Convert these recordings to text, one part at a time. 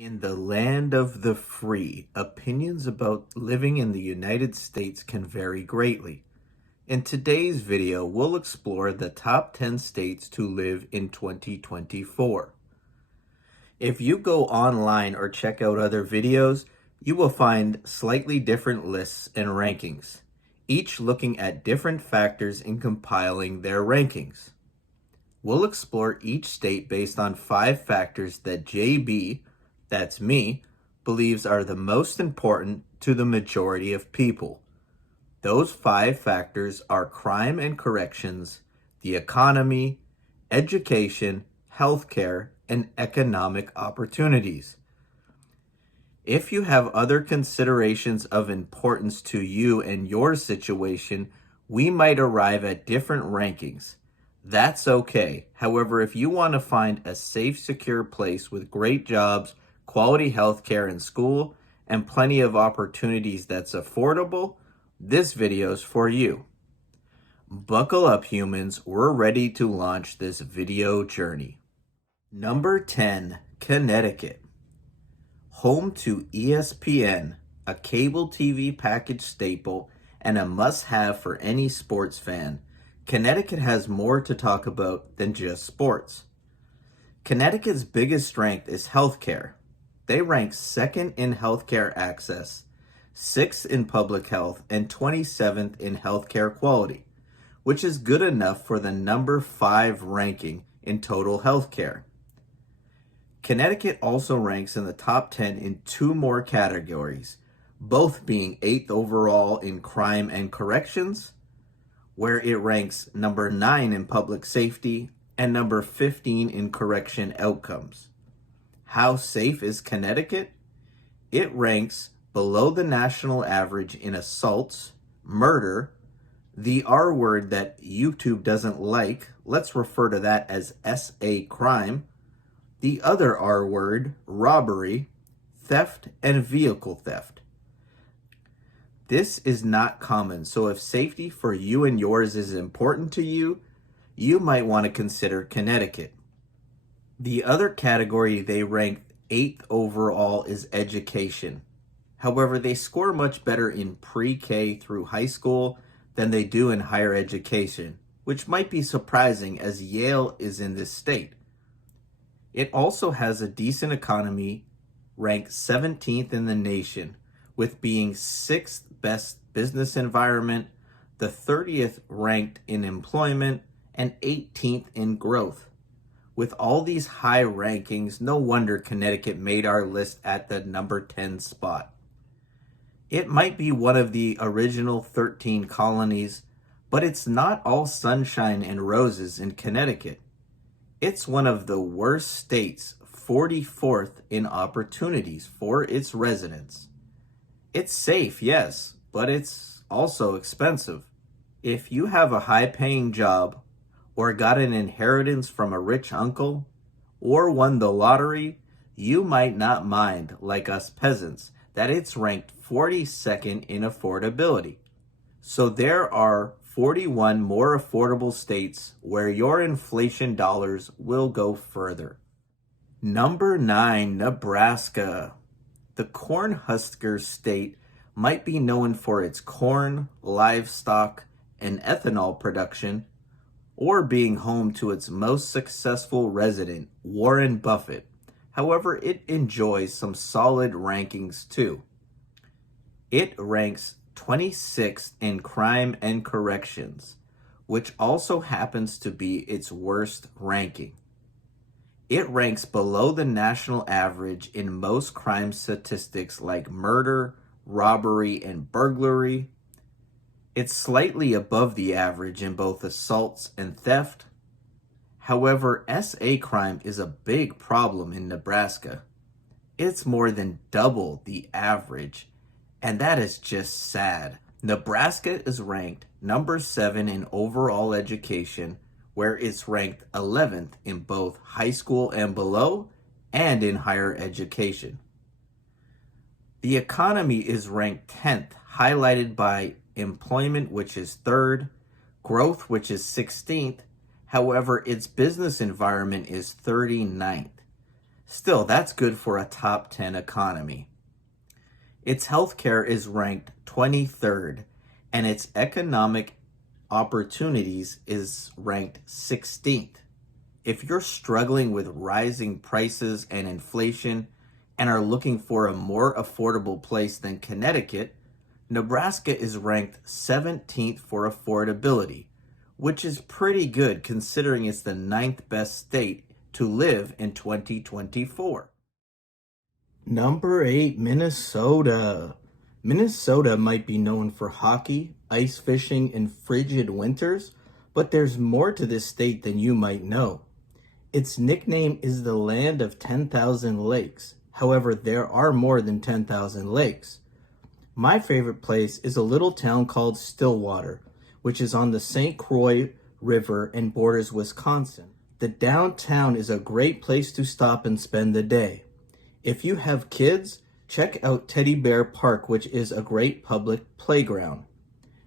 In the land of the free, opinions about living in the United States can vary greatly. In today's video, we'll explore the top 10 states to live in 2024. If you go online or check out other videos, you will find slightly different lists and rankings, each looking at different factors in compiling their rankings. We'll explore each state based on 5 factors that JB, that's me, believes are the most important to the majority of people. Those 5 factors are crime and corrections, the economy, education, healthcare, and economic opportunities. If you have other considerations of importance to you and your situation, we might arrive at different rankings. That's okay. However, if you want to find a safe, secure place with great jobs, quality healthcare and school, and plenty of opportunities that's affordable, this video's for you. Buckle up, humans. We're ready to launch this video journey. Number 10, Connecticut. Home to ESPN, a cable TV package staple and a must-have for any sports fan, Connecticut has more to talk about than just sports. Connecticut's biggest strength is healthcare. They rank second in healthcare access, 6th in public health, and 27th in healthcare quality, which is good enough for the number 5 ranking in total healthcare. Connecticut also ranks in the top 10 in 2 more categories, both being 8th overall in crime and corrections, where it ranks number 9 in public safety and number 15 in correction outcomes. How safe is Connecticut? It ranks below the national average in assaults, murder, the R word that YouTube doesn't like, let's refer to that as SA crime, the other R word, robbery, theft, and vehicle theft. This is not common, so if safety for you and yours is important to you, you might want to consider Connecticut. The other category they ranked 8th overall is education. However, they score much better in pre-K through high school than they do in higher education, which might be surprising as Yale is in this state. It also has a decent economy, ranked 17th in the nation, with being 6th best business environment, the 30th ranked in employment, and 18th in growth. With all these high rankings, no wonder Connecticut made our list at the number 10 spot. It might be one of the original 13 colonies, but it's not all sunshine and roses in Connecticut. It's one of the worst states, 44th in opportunities for its residents. It's safe, yes, but it's also expensive. If you have a high-paying job, or got an inheritance from a rich uncle, or won the lottery, you might not mind, like us peasants, that it's ranked 42nd in affordability. So there are 41 more affordable states where your inflation dollars will go further. Number 9, Nebraska. The Cornhusker state might be known for its corn, livestock, and ethanol production, or being home to its most successful resident, Warren Buffett. However, it enjoys some solid rankings too. It ranks 26th in crime and corrections, which also happens to be its worst ranking. It ranks below the national average in most crime statistics like murder, robbery, and burglary. It's slightly above the average in both assaults and theft. However, SA crime is a big problem in Nebraska. It's more than double the average, and that is just sad. Nebraska is ranked number 7 in overall education, where it's ranked 11th in both high school and below, and in higher education. The economy is ranked 10th, highlighted by employment, which is 3rd, growth, which is 16th. However, its business environment is 39th. Still, that's good for a top 10 economy. Its healthcare is ranked 23rd, and its economic opportunities is ranked 16th. If you're struggling with rising prices and inflation and are looking for a more affordable place than Connecticut, Nebraska is ranked 17th for affordability, which is pretty good considering it's the 9th best state to live in 2024. Number 8, Minnesota. Minnesota might be known for hockey, ice fishing, and frigid winters, but there's more to this state than you might know. Its nickname is the land of 10,000 lakes. However, there are more than 10,000 lakes. My favorite place is a little town called Stillwater, which is on the St. Croix River and borders Wisconsin. The downtown is a great place to stop and spend the day. If you have kids, check out Teddy Bear Park, which is a great public playground.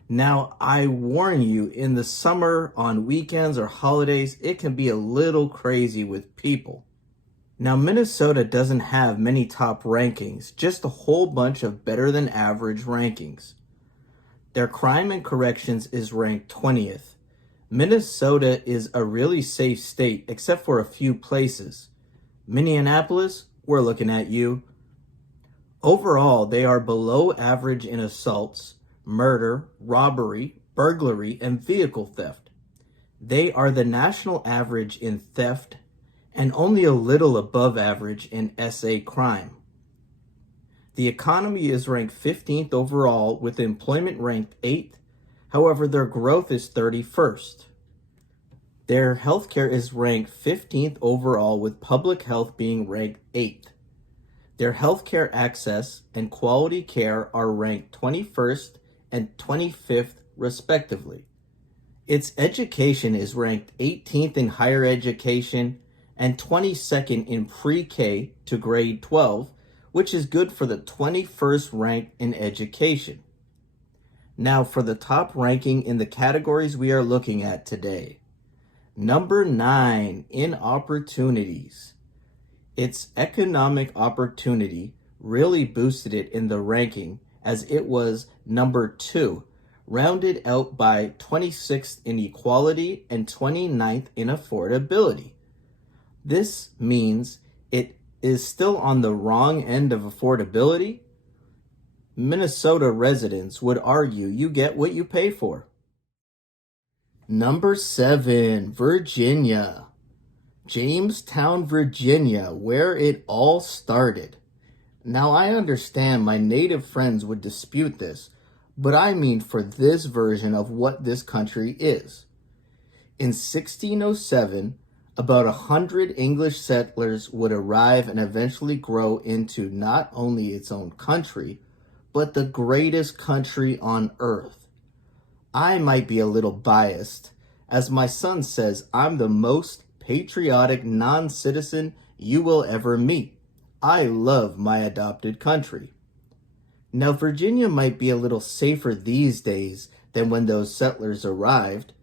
Now, I warn you, in the summer, on weekends or holidays, it can be a little crazy with people. Now, Minnesota doesn't have many top rankings, just a whole bunch of better than average rankings. Their crime and corrections is ranked 20th. Minnesota is a really safe state, except for a few places. Minneapolis, we're looking at you. Overall, they are below average in assaults, murder, robbery, burglary, and vehicle theft. They are the national average in theft and only a little above average in SA crime. The economy is ranked 15th overall with employment ranked 8th. However, their growth is 31st. Their healthcare is ranked 15th overall with public health being ranked 8th. Their healthcare access and quality care are ranked 21st and 25th respectively. Its education is ranked 18th in higher education and 22nd in pre-K to grade 12, which is good for the 21st rank in education. Now for the top ranking in the categories we are looking at today. Number 9 in opportunities. Its economic opportunity really boosted it in the ranking as it was number 2, rounded out by 26th in equality and 29th in affordability. This means it is still on the wrong end of affordability. Minnesota residents would argue you get what you pay for. Number 7, Virginia. Jamestown, Virginia, where it all started. Now, I understand my native friends would dispute this, but I mean for this version of what this country is. In 1607, about 100 English settlers would arrive and eventually grow into not only its own country, but the greatest country on earth. I might be a little biased. As my son says, I'm the most patriotic non-citizen you will ever meet. I love my adopted country. Now, Virginia might be a little safer these days than when those settlers arrived.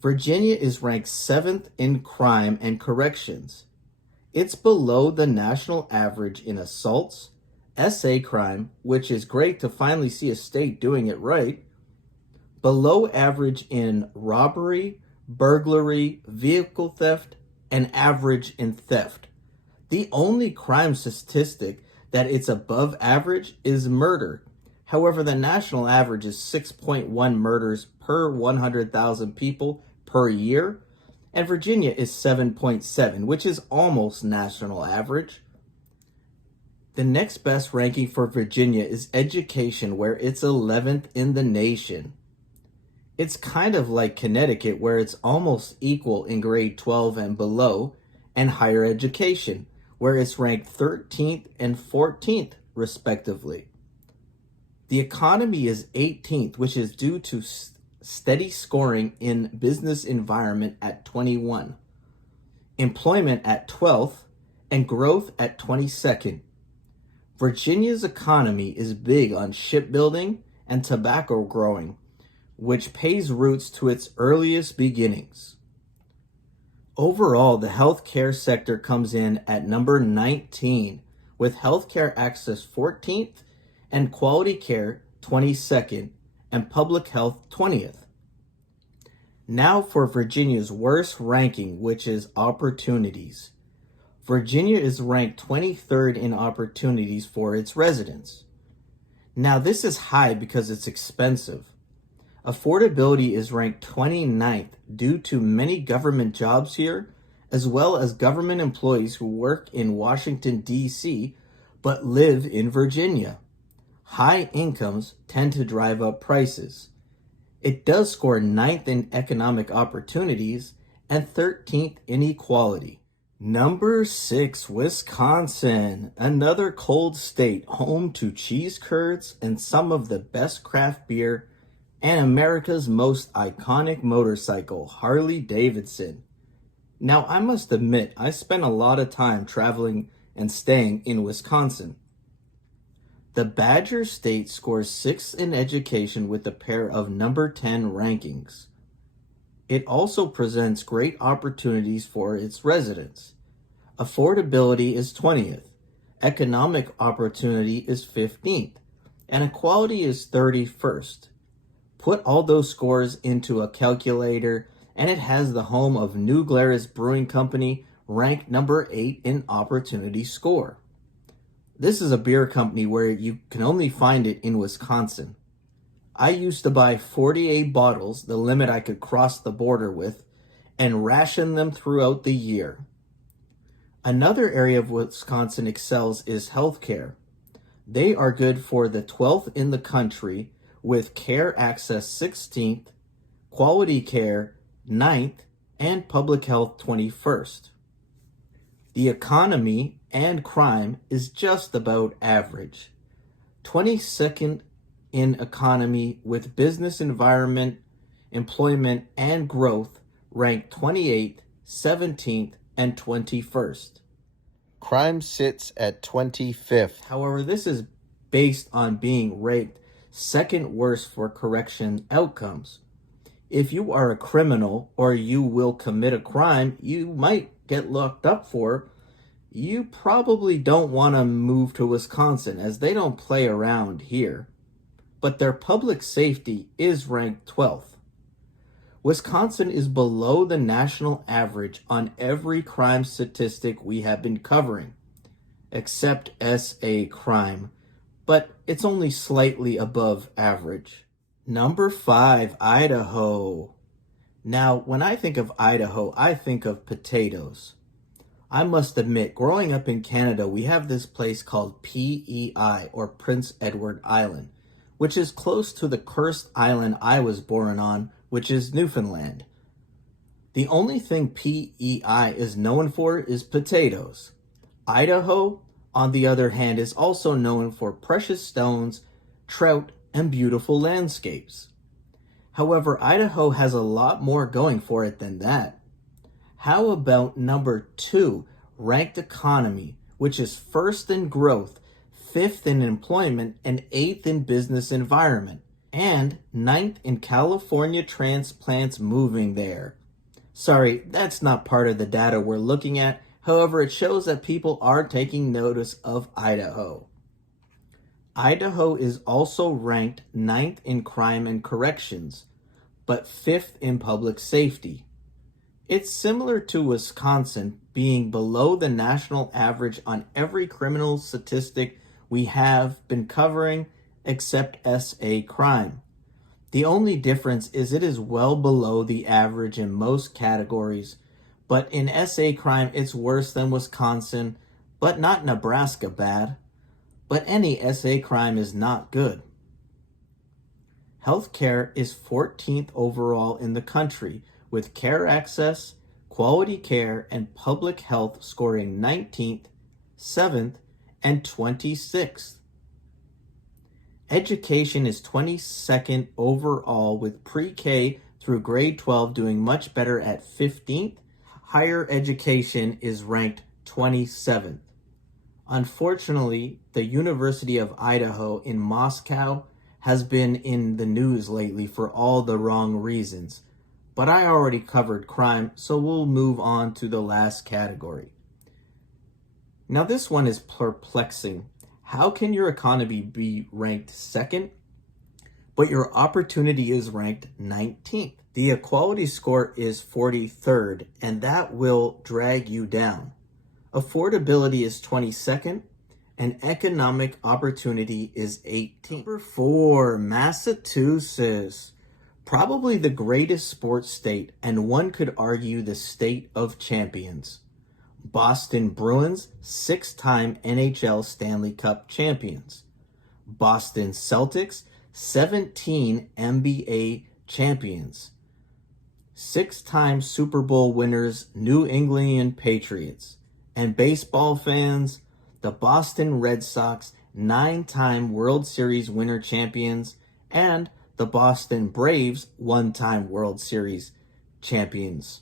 Virginia is ranked 7th in crime and corrections. It's below the national average in assaults, SA crime, which is great to finally see a state doing it right, below average in robbery, burglary, vehicle theft, and average in theft. The only crime statistic that it's above average is murder. However, the national average is 6.1 murders per 100,000 people per year, and Virginia is 7.7, which is almost national average. The next best ranking for Virginia is education, where it's 11th in the nation. It's kind of like Connecticut, where it's almost equal in grade 12 and below, and higher education, where it's ranked 13th and 14th, respectively. The economy is 18th, which is due to steady scoring in business environment at 21, employment at 12th, and growth at 22nd. Virginia's economy is big on shipbuilding and tobacco growing, which pays roots to its earliest beginnings. Overall, the healthcare sector comes in at number 19, with healthcare access 14th and quality care 22nd and public health 20th. Now for Virginia's worst ranking, which is opportunities. Virginia is ranked 23rd in opportunities for its residents. Now this is high because it's expensive. Affordability is ranked 29th due to many government jobs here, as well as government employees who work in Washington, D.C., but live in Virginia. High incomes tend to drive up prices. It does score 9th in economic opportunities and 13th in equality. Number 6, Wisconsin, another cold state home to cheese curds and some of the best craft beer and America's most iconic motorcycle, Harley Davidson. Now, I must admit, I spent a lot of time traveling and staying in Wisconsin. The Badger State scores 6th in education with a pair of number 10 rankings. It also presents great opportunities for its residents. Affordability is 20th, economic opportunity is 15th, and equality is 31st. Put all those scores into a calculator, and it has the home of New Glarus Brewing Company, ranked number 8 in opportunity score. This is a beer company where you can only find it in Wisconsin. I used to buy 48 bottles, the limit I could cross the border with, and ration them throughout the year. Another area of Wisconsin excels is healthcare. They are good for the 12th in the country with care access 16th, quality care 9th, and public health 21st. The economy and crime is just about average. 22nd in economy with business environment, employment, and growth ranked 28th, 17th, and 21st. Crime sits at 25th. However, this is based on being ranked second worst for correction outcomes. If you are a criminal or you will commit a crime you might get locked up for, you probably don't want to move to Wisconsin as they don't play around here. But their public safety is ranked 12th. Wisconsin is below the national average on every crime statistic we have been covering, except SA crime, but it's only slightly above average. Number 5, Idaho. Now, when I think of Idaho, I think of potatoes. I must admit, growing up in Canada, we have this place called PEI, or Prince Edward Island, which is close to the cursed island I was born on, which is Newfoundland. The only thing PEI is known for is potatoes. Idaho, on the other hand, is also known for precious stones, trout, and beautiful landscapes. However, Idaho has a lot more going for it than that. How about number 2, ranked economy, which is first in growth, 5th in employment, and 8th in business environment, and 9th in California transplants moving there. Sorry, that's not part of the data we're looking at. However, it shows that people are taking notice of Idaho. Idaho is also ranked 9th in crime and corrections, but 5th in public safety. It's similar to Wisconsin, being below the national average on every criminal statistic we have been covering except SA crime. The only difference is it is well below the average in most categories, but in SA crime it's worse than Wisconsin, but not Nebraska bad. But any SA crime is not good. Healthcare is 14th overall in the country, with care access, quality care, and public health scoring 19th, 7th, and 26th. Education is 22nd overall, with pre-K through grade 12 doing much better at 15th. Higher education is ranked 27th. Unfortunately, the University of Idaho in Moscow has been in the news lately for all the wrong reasons. But I already covered crime, so we'll move on to the last category. Now this one is perplexing. How can your economy be ranked second, but your opportunity is ranked 19th? The equality score is 43rd, and that will drag you down. Affordability is 22nd, and economic opportunity is 18th. Number 4, Massachusetts. Probably the greatest sports state, and one could argue the state of champions. Boston Bruins, 6-time NHL Stanley Cup champions. Boston Celtics, 17 NBA champions. 6-time Super Bowl winners, New England Patriots. And baseball fans, the Boston Red Sox, 9-time World Series winner champions, and the Boston Braves, 1-time World Series champions.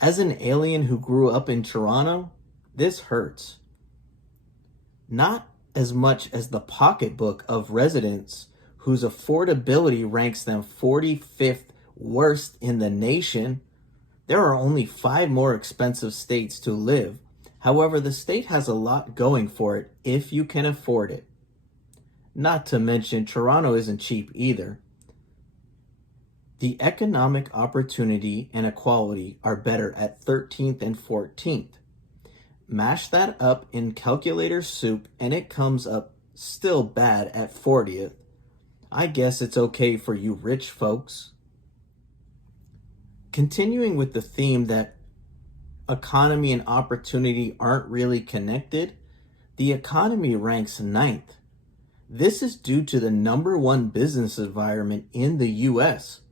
As an alien who grew up in Toronto, this hurts. Not as much as the pocketbook of residents whose affordability ranks them 45th worst in the nation. There are only 5 more expensive states to live. However, the state has a lot going for it if you can afford it. Not to mention, Toronto isn't cheap either. The economic opportunity and equality are better at 13th and 14th. Mash that up in calculator soup and it comes up still bad at 40th. I guess it's okay for you rich folks. Continuing with the theme that economy and opportunity aren't really connected, the economy ranks 9th. This is due to the #1 business environment in the US.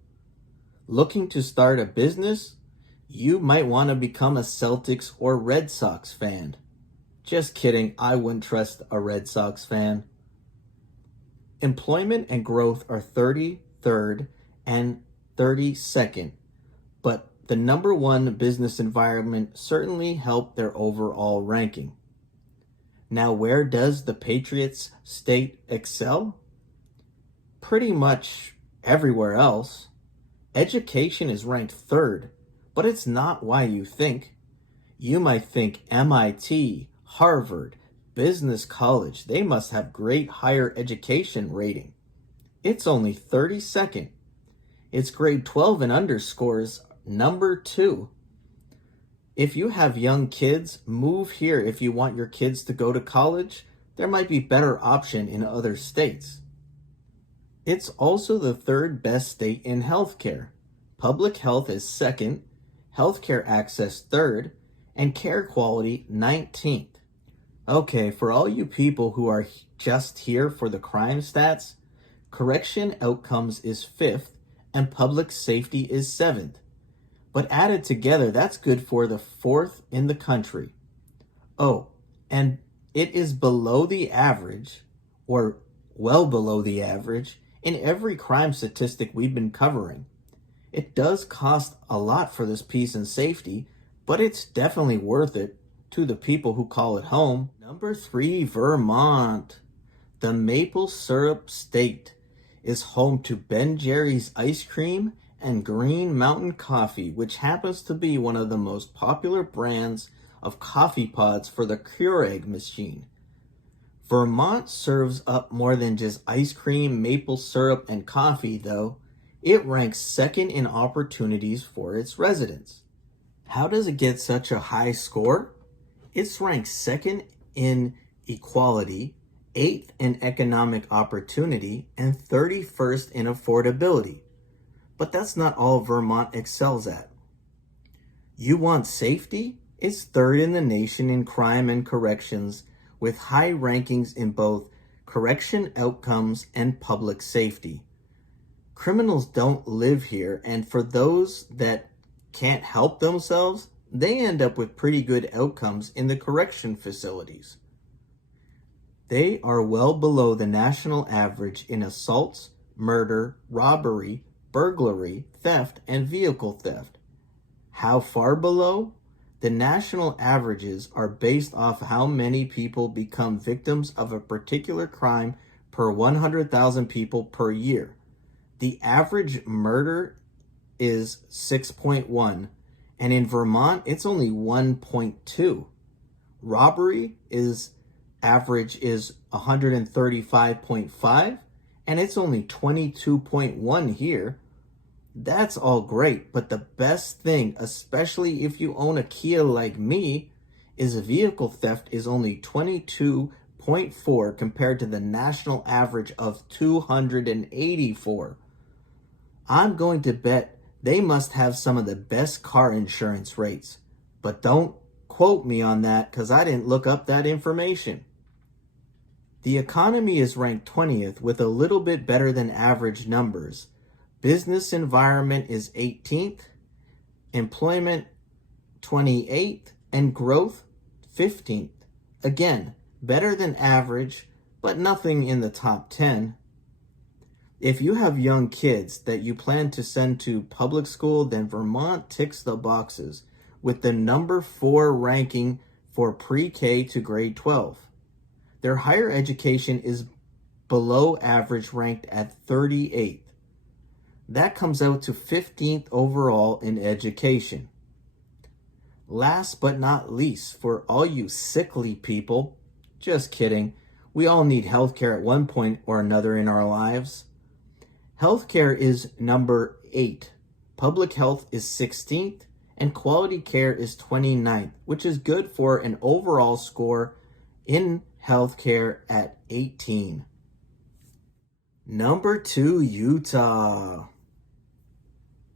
Looking to start a business? You might want to become a Celtics or Red Sox fan. Just kidding, I wouldn't trust a Red Sox fan. Employment and growth are 33rd and 32nd, but the #1 business environment certainly helped their overall ranking. Now, where does the Patriots state excel? Pretty much everywhere else. Education is ranked 3rd, but it's not why you think. You might think MIT, Harvard, Business College, they must have great higher education rating. It's only 32nd. Its grade 12 and under scores #2. If you have young kids, move here if you want your kids to go to college. There might be better option in other states. It's also the 3rd best state in healthcare. Public health is 2nd, healthcare access 3rd, and care quality 19th. Okay, for all you people who are just here for the crime stats, correction outcomes is 5th, and public safety is 7th. But added together, that's good for the 4th in the country. Oh, and it is below the average, or well below the average, in every crime statistic we've been covering. It does cost a lot for this peace and safety, but it's definitely worth it to the people who call it home. Number 3, Vermont. The maple syrup state is home to Ben Jerry's ice cream and Green Mountain Coffee, which happens to be one of the most popular brands of coffee pods for the Keurig machine. Vermont serves up more than just ice cream, maple syrup, and coffee, though. It ranks 2nd in opportunities for its residents. How does it get such a high score? It's ranked 2nd in equality, 8th in economic opportunity, and 31st in affordability. But that's not all Vermont excels at. You want safety? It's 3rd in the nation in crime and corrections, with high rankings in both correction outcomes and public safety. Criminals don't live here, and for those that can't help themselves, they end up with pretty good outcomes in the correction facilities. They are well below the national average in assaults, murder, robbery, burglary, theft, and vehicle theft. How far below? The national averages are based off how many people become victims of a particular crime per 100,000 people per year. The average murder is 6.1, and in Vermont, it's only 1.2. Robbery is average is 135.5, and it's only 22.1 here. That's all great, but the best thing, especially if you own a Kia like me, is vehicle theft is only 22.4 compared to the national average of 284. I'm going to bet they must have some of the best car insurance rates, but don't quote me on that because I didn't look up that information. The economy is ranked 20th with a little bit better than average numbers. Business environment is 18th, employment 28th, and growth 15th. Again, better than average, but nothing in the top 10. If you have young kids that you plan to send to public school, then Vermont ticks the boxes with the number 4 ranking for pre-K to grade 12. Their higher education is below average, ranked at 38th. That comes out to 15th overall in education. Last but not least, for all you sickly people, just kidding, we all need healthcare at one point or another in our lives. Healthcare is number 8, public health is 16th, and quality care is 29th, which is good for an overall score in healthcare at 18. Number 2, Utah.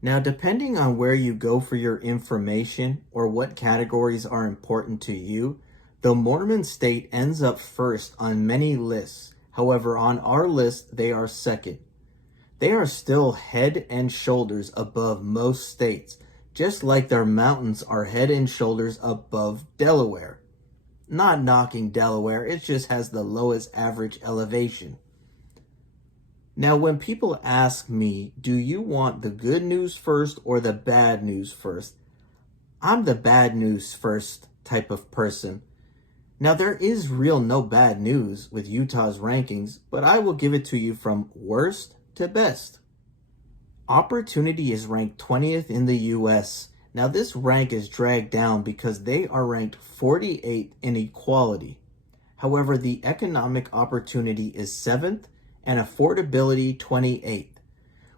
Now, depending on where you go for your information or what categories are important to you, the Mormon state ends up first on many lists. However, on our list, they are second. They are still head and shoulders above most states, just like their mountains are head and shoulders above Delaware. Not knocking Delaware, it just has the lowest average elevation. Now, when people ask me, do you want the good news first or the bad news first? I'm the bad news first type of person. Now, there is real no bad news with Utah's rankings, but I will give it to you from worst to best. Opportunity is ranked 20th in the U.S. Now, this rank is dragged down because they are ranked 48th in equality. However, the economic opportunity is 7th and affordability 28th,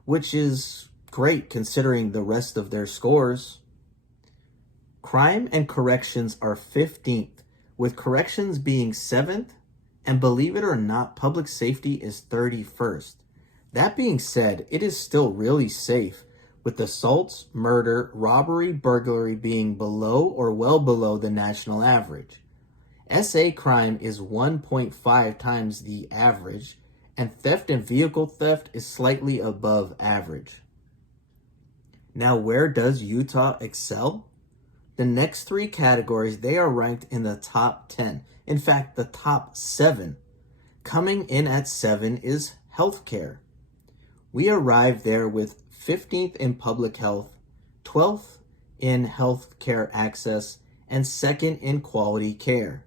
which is great considering the rest of their scores. Crime and corrections are 15th, with corrections being 7th, and believe it or not, public safety is 31st. That being said, it is still really safe, with assaults, murder, robbery, burglary being below or well below the national average. SA crime is 1.5 times the average, and theft and vehicle theft is slightly above average. Now, where does Utah excel? The next 3 categories, they are ranked in the top 10. In fact, the top 7. Coming in at 7 is healthcare. We arrived there with 15th in public health, 12th in healthcare access, and 2nd in quality care.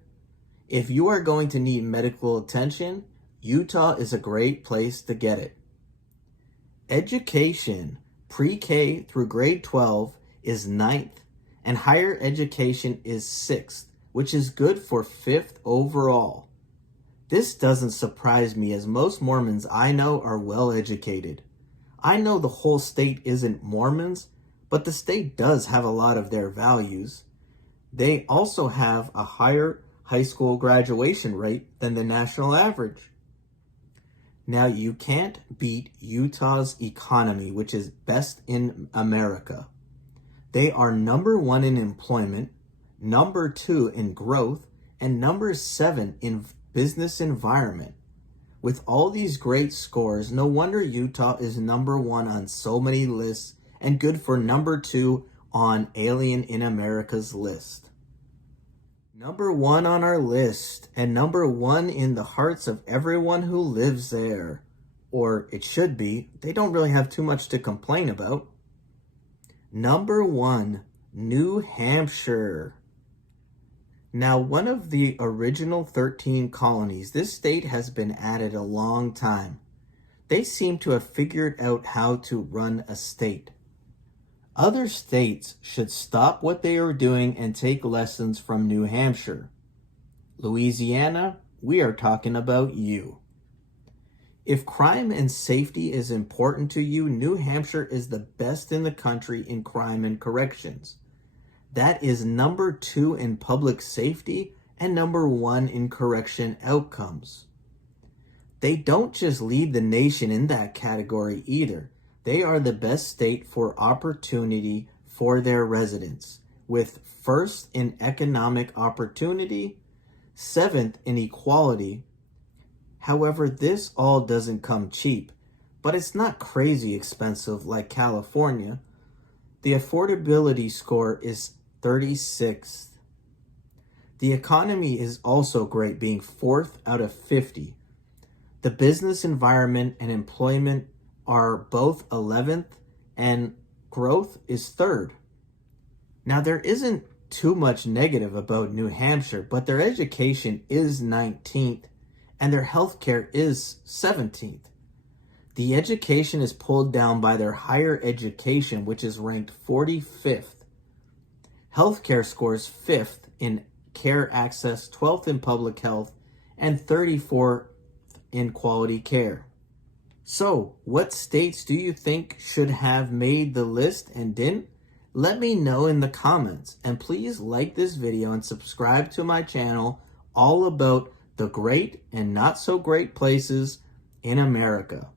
If you are going to need medical attention, Utah is a great place to get it. Education, pre-K through grade 12 is 9th, and higher education is 6th, which is good for 5th overall. This doesn't surprise me, as most Mormons I know are well educated. I know the whole state isn't Mormons, but the state does have a lot of their values. They also have a higher high school graduation rate than the national average. Now, you can't beat Utah's economy, which is best in America. They are number 1 in employment, number 2 in growth, and number 7 in business environment. With all these great scores, no wonder Utah is number 1 on so many lists and good for number 2 on Alien in America's list. Number 1 on our list, and number 1 in the hearts of everyone who lives there. Or it should be. They don't really have too much to complain about. Number 1, New Hampshire. Now, one of the original 13 colonies, this state has been at it a long time. They seem to have figured out how to run a state. Other states should stop what they are doing and take lessons from New Hampshire. Louisiana, we are talking about you. If crime and safety is important to you, New Hampshire is the best in the country in crime and corrections. That is number 2 in public safety and number 1 in correction outcomes. They don't just lead the nation in that category either. They are the best state for opportunity for their residents, with 1st in economic opportunity, 7th in equality. However, this all doesn't come cheap, but it's not crazy expensive like California. The affordability score is 36th. The economy is also great, being 4th out of 50. The business environment and employment are both 11th, and growth is 3rd. Now, there isn't too much negative about New Hampshire, but their education is 19th, and their healthcare is 17th. The education is pulled down by their higher education, which is ranked 45th. Healthcare scores 5th in care access, 12th in public health, and 34th in quality care. So, what states do you think should have made the list and didn't? Let me know in the comments, and please like this video and subscribe to my channel all about the great and not so great places in America.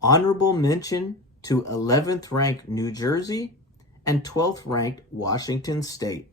Honorable mention to 11th ranked New Jersey and 12th ranked Washington State.